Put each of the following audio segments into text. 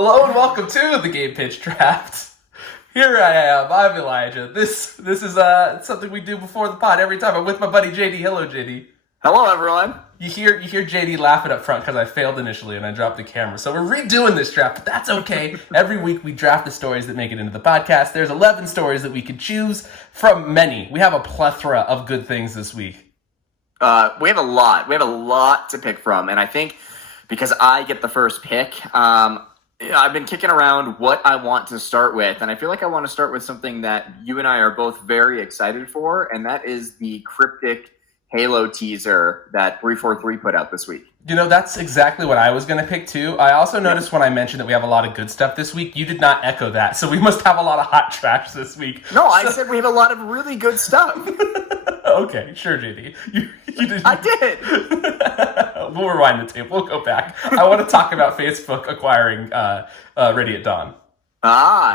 Hello and welcome to the GamePitch Draft. Here I am. I'm Elijah. This is something we do before the pod every time. I'm with my buddy JD. Hello, JD. Hello, everyone. You hear JD laughing up front because I failed initially and I dropped the camera. So we're redoing this draft, but that's okay. Every week we draft the stories that make it into the podcast. There's 11 stories that we could choose from many. We have a plethora of good things this week. We have a lot. We have a lot to pick from, and I think because I get the first pick, I've been kicking around what I want to start with, and I feel like I want to start with something that you and I are both very excited for, and that is the cryptic Halo teaser that 343 put out this week. You know, that's exactly what I was going to pick too. I also noticed when I mentioned that we have a lot of good stuff this week, you did not echo that, so we must have a lot of hot trash this week. No, I said we have a lot of really good stuff. Okay, sure, JD. You did. I did. We'll rewind the tape. We'll go back. I want to talk about Facebook acquiring Ready at Dawn.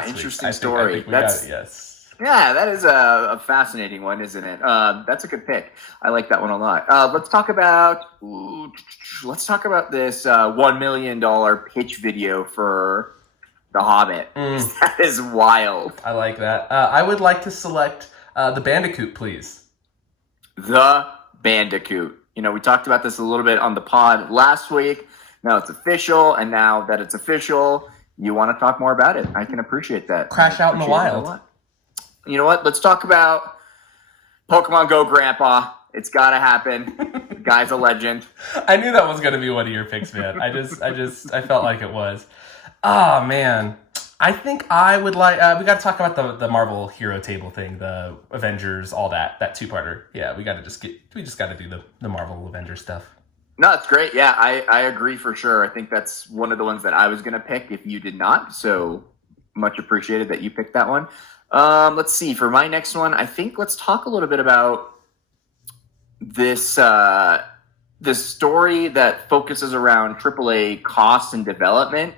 Interesting story. I think we got it, yes. Yeah, that is a fascinating one, isn't it? That's a good pick. I like that one a lot. Let's talk about this $1 million pitch video for The Hobbit. That is wild. I like that. I would like to select the Bandicoot, please. The Bandicoot. You know, we talked about this a little bit on the pod last week. Now it's official, and now that it's official, you want to talk more about it. I can appreciate that. Crash out in the wild. You know what? Let's talk about Pokemon Go Grandpa. It's got to happen. The guy's a legend. I knew that was going to be one of your picks, man. I felt like it was. Oh, man. I think I would like, we got to talk about the Marvel hero table thing, the Avengers, all that two-parter. Yeah, we just got to do the Marvel Avengers stuff. No, it's great. Yeah, I agree for sure. I think that's one of the ones that I was going to pick if you did not. So much appreciated that you picked that one. Let's see. For my next one, I think let's talk a little bit about this story that focuses around AAA cost and development.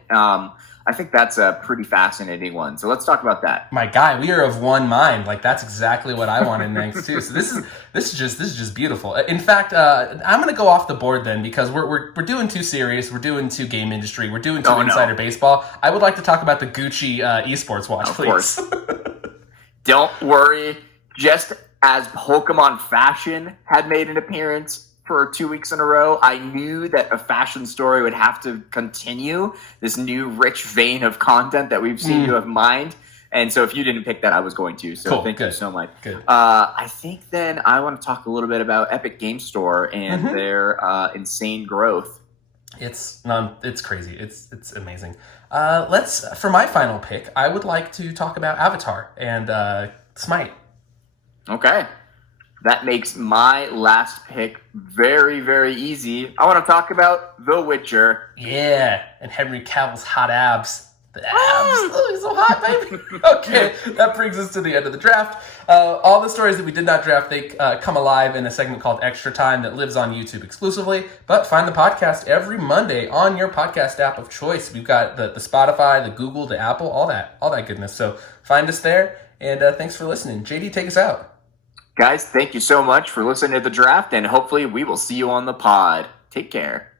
I think that's a pretty fascinating one. So let's talk about that. My guy, we are of one mind. Like, that's exactly what I wanted next too. So this is just beautiful. In fact, I'm going to go off the board then because we're doing too serious. We're doing too game industry. We're doing too insider baseball. I would like to talk about the Gucci esports watch, please. Of course. Don't worry. Just as Pokemon Fashion had made an appearance for 2 weeks in a row, I knew that a fashion story would have to continue this new rich vein of content that we've seen you have mined. And so if you didn't pick that, I was going to. So cool, thank you so much. Good. I think then I want to talk a little bit about Epic Game Store and their insane growth. It's crazy. It's amazing. For my final pick, I would like to talk about Avatar and Smite. Okay. That makes my last pick very, very easy. I want to talk about The Witcher. Yeah, and Henry Cavill's hot abs. The abs. Oh, he's so hot, baby. Okay, that brings us to the end of the draft. All the stories that we did not draft, they come alive in a segment called Extra Time that lives on YouTube exclusively. But find the podcast every Monday on your podcast app of choice. We've got the Spotify, the Google, the Apple, all that goodness. So find us there, and thanks for listening. JD, take us out. Guys, thank you so much for listening to the draft, and hopefully we will see you on the pod. Take care.